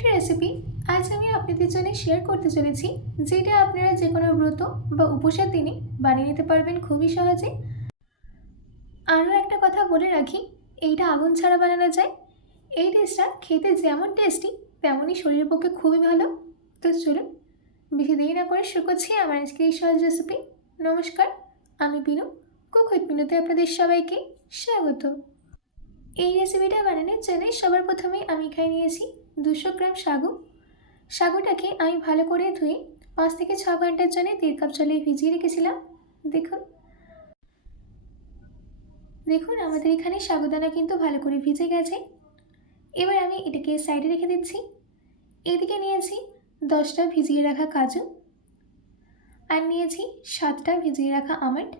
একটি রেসিপি আজ আমি আপনাদের জন্য শেয়ার করতে চলেছি, যেটা আপনারা যে কোনো ব্রত বা উপোসের দিনে বানিয়ে নিতে পারবেন খুবই সহজে। আরও একটা কথা বলে রাখি, এইটা আগুন ছাড়া বানানো যায়। এই ডিশটা খেতে যেমন টেস্টি তেমনই শরীরের পক্ষে খুবই ভালো। তো চলুন বেশি দেরি না করে শুরু করছি আমার আজকে এই সহজ রেসিপি। নমস্কার, আমি পিনু, কুক উইথ পিনুতে আপনাদের সবাইকে স্বাগত। এই রেসিপিটা বানানোর জন্য সবার প্রথমে আমি এখানে নিয়েছি 200 গ্রাম সাগু। সাগুটাকে আমি ভালো করে ধুয়ে 5 থেকে 6 ঘন্টার জন্য 1.5 কাপ জলে ভিজিয়ে রেখেছিলাম। দেখুন দেখুন আমাদের এখানে সাগুদানা কিন্তু ভালো করে ভিজে গেছে। এবার আমি এটাকে সাইডে রেখে দিচ্ছি। এদিকে নিয়েছি 10টা ভিজিয়ে রাখা কাজু, আর নিয়েছি 7টা ভিজিয়ে রাখা আমন্ড।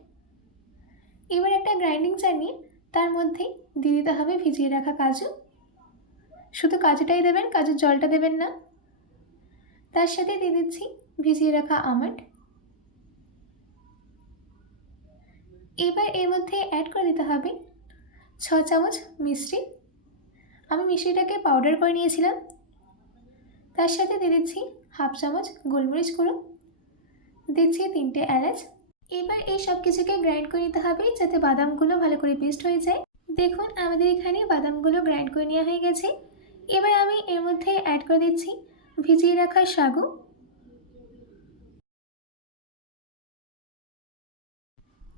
এবার একটা গ্রাইন্ডিং জার নিয়ে তার মধ্যে দিয়ে দিতে হবে ভিজিয়ে রাখা কাজু। শুধু কাজুটাই দেবেন, কাজুর জলটা দেবেন না। তার সাথে দিয়ে দিচ্ছি ভিজিয়ে রাখা আমন্ড। এবার এর মধ্যে অ্যাড করে দিতে হবে 6 চামচ মিষ্টি। আমি মিষ্টিটাকে পাউডার করে নিয়েছিলাম। তার সাথে দিয়ে দিচ্ছি হাফ চামচ গোলমরিচ গুঁড়ো, দিচ্ছি 3টে এলাচ। এবার এই সব কিছুকে গ্রাইন্ড করে নিতে হবে যাতে বাদামগুলো ভালো করে পেস্ট হয়ে যায়। দেখুন আমাদের এখানে বাদামগুলো গ্রাইন্ড করে নেওয়া হয়ে গেছে। এবার আমি এর মধ্যে অ্যাড করে দিচ্ছি ভিজিয়ে রাখা সাগু।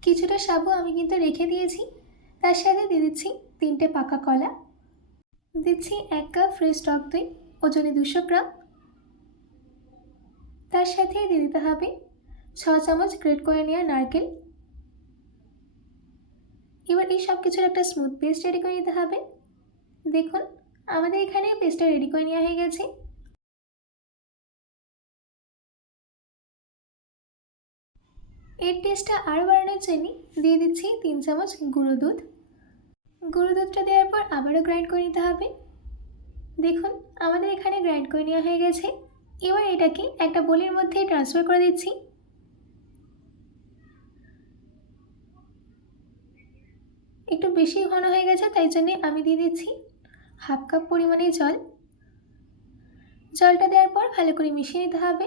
কিছুটা সাগু আমি কিন্তু রেখে দিয়েছি। তার সাথে দিয়ে দিচ্ছি 3টে পাকা কলা, দিচ্ছি 1 কাপ ফ্রেশ টক দই ওজনে 200 গ্রাম। তার সাথে দিয়ে দিতে হবে 6 চামচ গ্রেট করে নেওয়া নারকেল। এবার এই সব কিছুর একটা স্মুথ পেস্ট রেডি করে নিতে হবে। দেখুন আমাদের এখানে পেস্টটা রেডি করে নেওয়া হয়ে গেছে। এর টেস্টটা আরও বাড়ানোর জন্য দিয়ে দিচ্ছি 3 চামচ গুঁড়ো দুধ। গুঁড়ো দুধটা দেওয়ার পর আবারও গ্রাইন্ড করে নিতে হবে। দেখুন আমাদের এখানে গ্রাইন্ড করে নেওয়া হয়ে গেছে। এবার এটাকে একটা বোলের মধ্যে ট্রান্সফার করে দিচ্ছি। একটু বেশি ঘন হয়ে গেছে, তাই জন্য আমি দিয়ে দিচ্ছি হাফ কাপ পরিমাণে জল। জলটা দেওয়ার পর ভালো করে মিশিয়ে নিতে হবে।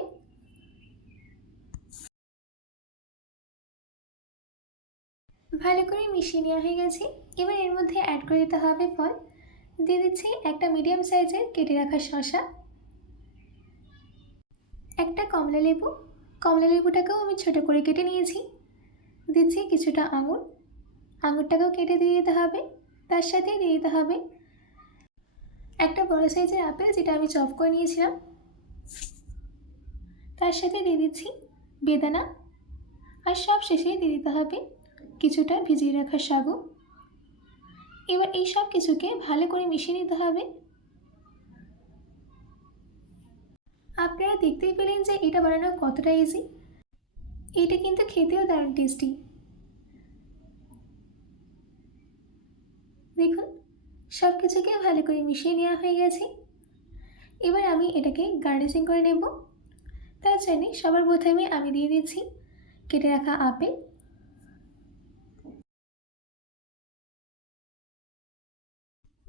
ভালো করে মিশিয়ে নেওয়া হয়ে গেছে। এবার এর মধ্যে অ্যাড করে দিতে হবে ফল। দিয়ে দিচ্ছি একটা মিডিয়াম সাইজের কেটে রাখা শসা, একটা কমলা লেবু। কমলা লেবুটাকেও আমি ছোটো করে কেটে নিয়েছি। দিচ্ছি কিছুটা আঙুর, আঙুরটাকেও কেটে দিয়ে দিতে হবে। তার সাথে দিয়ে দিতে হবে একটা বড় সাইজের আপেল, যেটা আমি চপ করে নিয়েছিলাম। তার সাথে দিয়ে দিচ্ছি বেদানা, আর সব শেষে দিয়ে দিতে হবে কিছুটা ভিজিয়ে রাখা সাগু। এবার এই সব কিছুকে ভালো করে মিশিয়ে নিতে হবে। আপনারা দেখতেই পেলেন যে এটা বানানো কতটা ইজি। এটা কিন্তু খেতেও দারুণ টেস্টি। দেখুন সব কিছুকে ভালো করে মিশিয়ে নেওয়া হয়ে গেছে। এবার আমি এটাকে গার্নিশিং করে নেব। তার জন্য সবার প্রথমে আমি দিয়ে দিচ্ছি কেটে রাখা আপেল,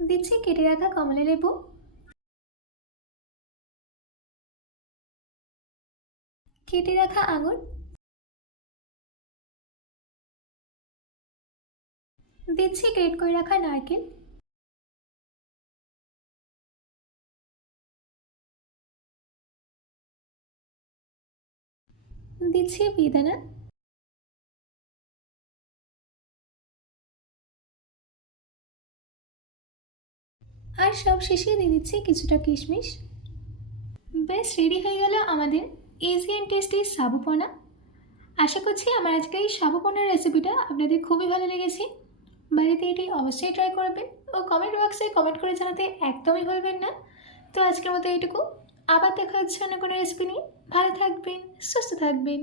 দিচ্ছি কেটে রাখা কমলা লেবু, কেটে রাখা আঙুর, দিচ্ছি গ্রেট করে রাখা নারকেল, দিচ্ছি বেদানা, আর সব শেষে দিয়ে দিচ্ছি কিছুটা কিশমিশ। বেশ রেডি হয়ে গেল আমাদের ইজি অ্যান্ড টেস্টি সাবুপনা। আশা করছি আমার আজকে এই সাবুপনার রেসিপিটা আপনাদের খুবই ভালো লেগেছে। বাড়িতে এটি অবশ্যই ট্রাই করবেন ও কমেন্ট বক্সে কমেন্ট করে জানাতে একদমই ভুলবেন না। তো আজকের মতো এইটুকু, আবার দেখা হচ্ছে অন্য কোনো রেসিপি নিয়ে। ভালো থাকবেন, সুস্থ থাকবেন।